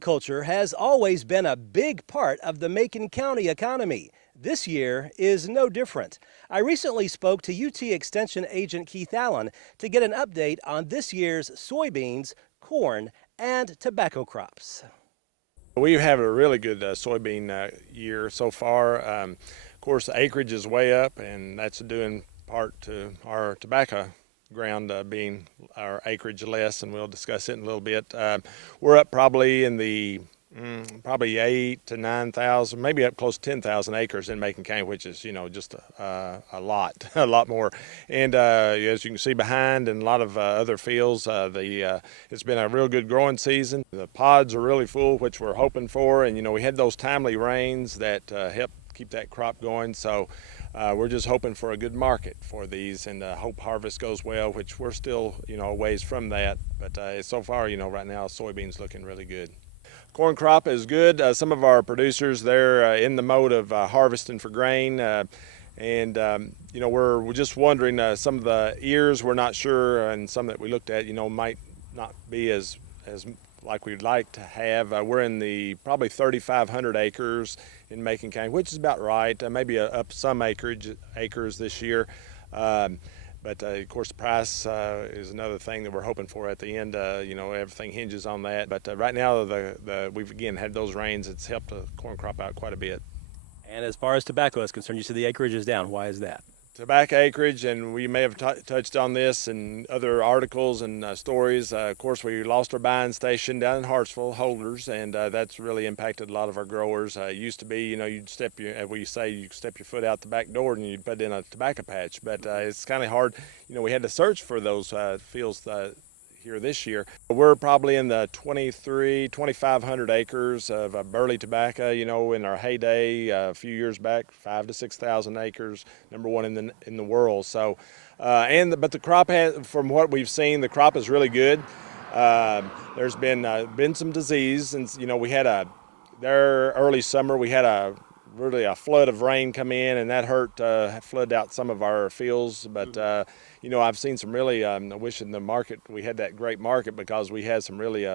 Agriculture has always been a big part of the Macon County economy. This year is no different. I recently spoke to UT Extension agent Keith Allen to get an update on this year's soybeans, corn, and tobacco crops. We have a really good soybean year so far. Of course, the acreage is way up, and that's due in part to our tobacco ground being our acreage less, and we'll discuss it in a little bit. We're up probably in the probably 8,000 to 9,000, maybe up close to 10,000 acres in Macon County, which is just a lot, a lot more. And as you can see behind, and a lot of other fields, it's been a real good growing season. The pods are really full, which we're hoping for, and we had those timely rains that helped keep that crop going. So we're just hoping for a good market for these, and hope harvest goes well, which we're still a ways from that. But so far, right now, soybeans looking really good. Corn crop is good. Some of our producers, they're in the mode of harvesting for grain, and we're just wondering, some of the ears we're not sure, and some that we looked at might not be as like we'd like to have. We're in the probably 3,500 acres in Macon County, which is about right. Maybe up some acres this year. But of course, the price is another thing that we're hoping for at the end. Everything hinges on that. But right now, we've again had those rains. It's helped the corn crop out quite a bit. And as far as tobacco is concerned, you said the acreage is down. Why is that? Tobacco acreage, and we may have touched on this in other articles and stories. Of course, we lost our buying station down in Hartsville, Holders, and that's really impacted a lot of our growers. It used to be, you step your foot out the back door and you'd put in a tobacco patch, but it's kind of hard. We had to search for those fields here this year. We're probably in the 2,500 acres of burley tobacco. In our heyday a few years back, 5,000 to 6,000 acres, #1 in the world. So, but the crop from what we've seen, the crop is really good. There's been some disease, and we had early summer we had really a flood of rain come in, and that flooded out some of our fields. But I've seen some really wishing the market, we had that great market, because we had some really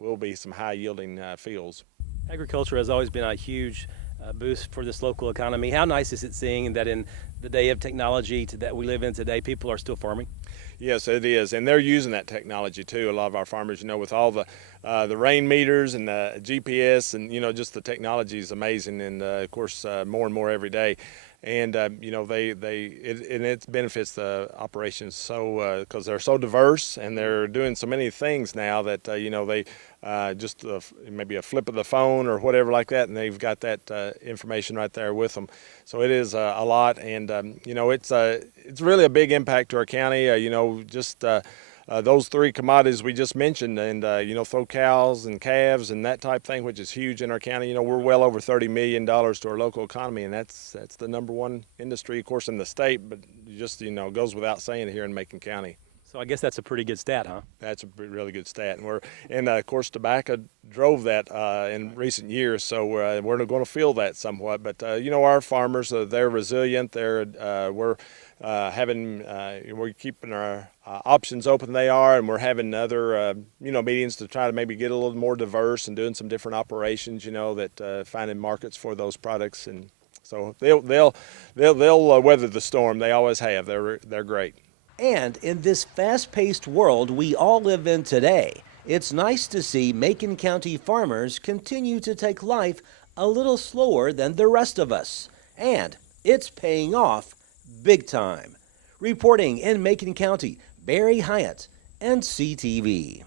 will be some high yielding fields. Agriculture has always been a huge boost for this local economy. How nice is it seeing that in the day of technology that we live in today, people are still farming? Yes, it is, and they're using that technology too. A lot of our farmers, with all the rain meters and the GPS, and just the technology is amazing, and of course more and more every day. And it benefits the operations so because they're so diverse, and they're doing so many things now that they just maybe a flip of the phone or whatever like that, and they've got that information right there with them. So it is a lot, and it's really a big impact to our county. Those three commodities we just mentioned, and throw cows and calves and that type thing, which is huge in our county. We're well over $30 million to our local economy, and that's the #1 industry, of course, in the state, but just goes without saying here in Macon County. So I guess that's a pretty good stat, huh? That's a really good stat, and of course tobacco drove that in recent years, so we're going to feel that somewhat. But our farmers, they're resilient. We're keeping our options open. They are, and we're having other meetings to try to maybe get a little more diverse and doing some different operations. That finding markets for those products, and so they'll weather the storm. They always have. They're great. And in this fast-paced world we all live in today, it's nice to see Macon County farmers continue to take life a little slower than the rest of us. And it's paying off big time. Reporting in Macon County, Barry Hyatt, NCTV.